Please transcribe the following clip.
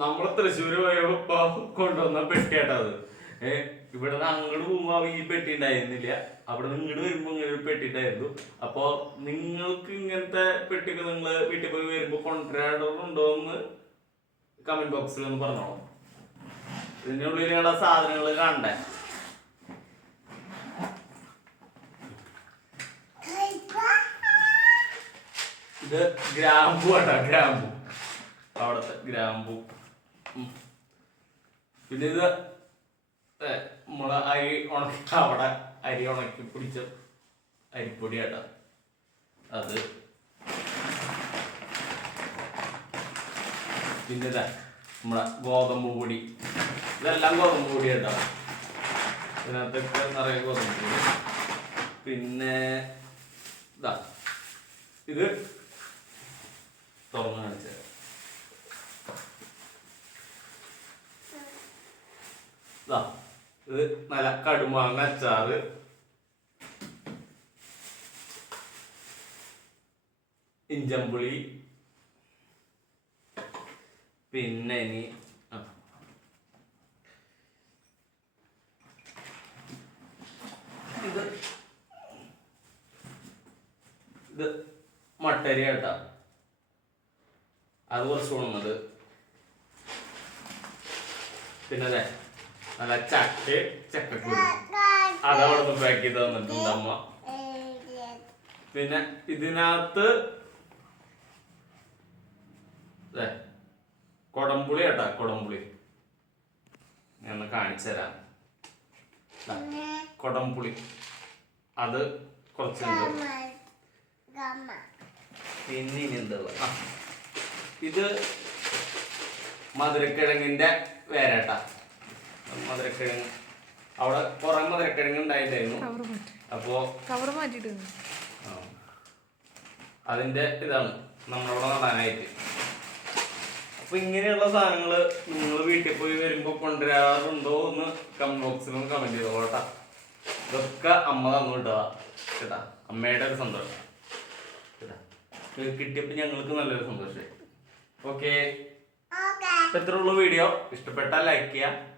നമ്മള് തൃശ്ശൂര് പോയപ്പോ കൊണ്ടുവന്ന പെട്ടിയാട്ടത്. ഇവിടെ നിന്ന് അങ്ങോട്ട് പോകുമ്പോ ഈ പെട്ടി ഉണ്ടായിരുന്നില്ല, അവിടെ നിന്ന് ഇങ്ങോട്ട് വരുമ്പോ ഇങ്ങനെ ഒരു പെട്ടി ഉണ്ടായിരുന്നു. അപ്പൊ നിങ്ങൾക്ക് ഇങ്ങനത്തെ പെട്ടിയൊക്കെ നിങ്ങള് വീട്ടിൽ പോയി വരുമ്പോ കൊണ്ടുവരാറുണ്ടോ എന്ന് കമന്റ് ബോക്സിൽ ഒന്ന് പറഞ്ഞോളൂ. ഇതിന്റെ ഉള്ളിലുള്ള സാധനങ്ങൾ കാണണ്ടേ? ഇത് ഗ്രാമ്പു ആട്ടാ, ഗ്രാമ്പു, അവിടത്തെ ഗ്രാമ്പു. പിന്നെ ഇത് നമ്മളെ അരി ഉണക്കി, അവിടെ അരി ഉണക്കി പിടിച്ച അരിപ്പൊടി ആട്ടാ അത്. പിന്നെ ഇതാ നമ്മളെ ഗോതമ്പ് പൊടി, ഇതെല്ലാം ഗോതമ്പ് പൊടി ആട്ടാ, ഇതിനകത്തൊക്കെ നിറയെ ഗോതമ്പ് പൊടി. പിന്നെ ഇതാ ഇത് തുറന്ന് കാണിച്ചത്, ഇത് നല്ല കടുമാങ്ങ അച്ചാറ്, ഇഞ്ചമ്പുളി. പിന്നെ ഇനി ഇത് മട്ടരി ആട്ടാ, അത് കുറച്ച് കൊണ്ടത്. പിന്നെ അതെ നല്ല ചക്കക്കുരു, അതവിടെ നിന്ന് പാക്ക് ചെയ്ത് തന്നിട്ടുണ്ട് അമ്മ. പിന്നെ ഇതിനകത്ത് കൊടംപുളി ആട്ടാ, കൊടംപുളി ഞാൻ കാണിച്ചു തരാം. കൊടംപുളി അത് കുറച്ചുണ്ട്. പിന്നെ ഇനി എന്താ, ഇത് മധുരക്കിഴങ്ങിന്റെ വേരട്ടാ. മധുരക്കിഴങ്ങ് അവിടെ കുറെ മധുരക്കിഴങ്ങ് ഉണ്ടായിട്ടായിരുന്നു, അപ്പോ അതിന്റെ ഇതാണ് നമ്മളവിടെ നടാനായിട്ട്. അപ്പൊ ഇങ്ങനെയുള്ള സാധനങ്ങള് നിങ്ങൾ വീട്ടിൽ പോയി വരുമ്പോ കൊണ്ടുവരാറുണ്ടോ എന്ന് കമന്റ് ബോക്സിൽ ഒന്ന് കമന്റ് ചെയ്തോ കേട്ടാ. ഇതൊക്കെ അമ്മ തന്നു കിട്ടതാ കേട്ടാ, അമ്മയുടെ ഒരു സന്തോഷം കേട്ടാ. കിട്ടിയപ്പോ ഞങ്ങൾക്ക് നല്ലൊരു സന്തോഷമായി. ഓക്കെ, ഇത്രയുള്ള വീഡിയോ ഇഷ്ടപ്പെട്ടാൽ ലൈക്ക് ചെയ്യുക,